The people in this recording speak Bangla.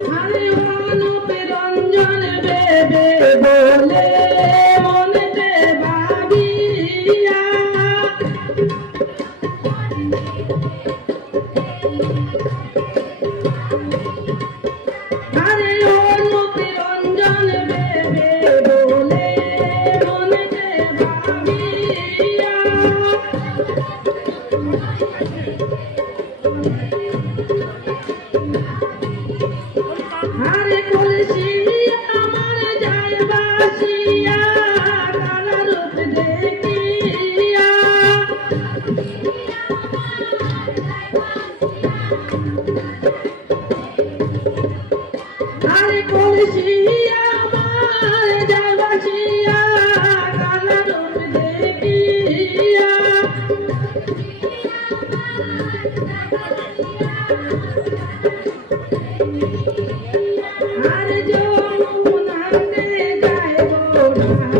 আরে অনুপ রঞ্জন বেবে বলে মনেতে ভাবিয়া আরে অনুপ রঞ্জন বেবে বলে মনেতে ভাবিয়া আরে কলসি আমার যায় বাসিয়া কালা রূপ দেখিয়া আরে কলসি আমার যায় বাসিয়া কালা রূপ দেখিয়া আরে যমুনাতে যাইব না